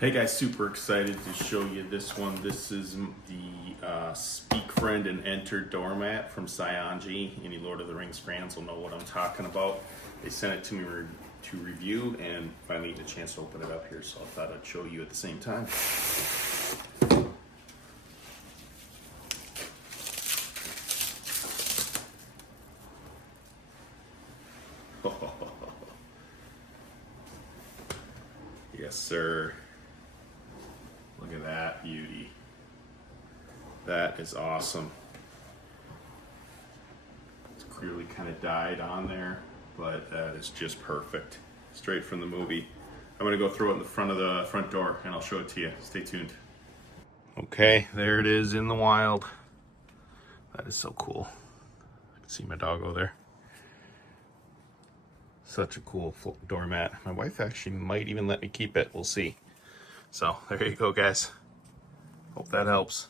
Hey guys, super excited to show you this one. This is the Speak Friend and Enter Doormat from Cyanji. Any Lord of the Rings fans will know what I'm talking about. They sent it to me to review and finally get a chance to open it up here, so I thought I'd show you at the same time. Yes, sir. Look at that beauty. That is awesome. It's clearly kind of dyed on there, but that is just perfect. Straight from the movie. I'm gonna go throw it in the front of the front door and I'll show it to you. Stay tuned. Okay, there it is in the wild. That is so cool. I can see my doggo there. Such a cool doormat. My wife actually might even let me keep it. We'll see. So there you go, guys. Hope that helps.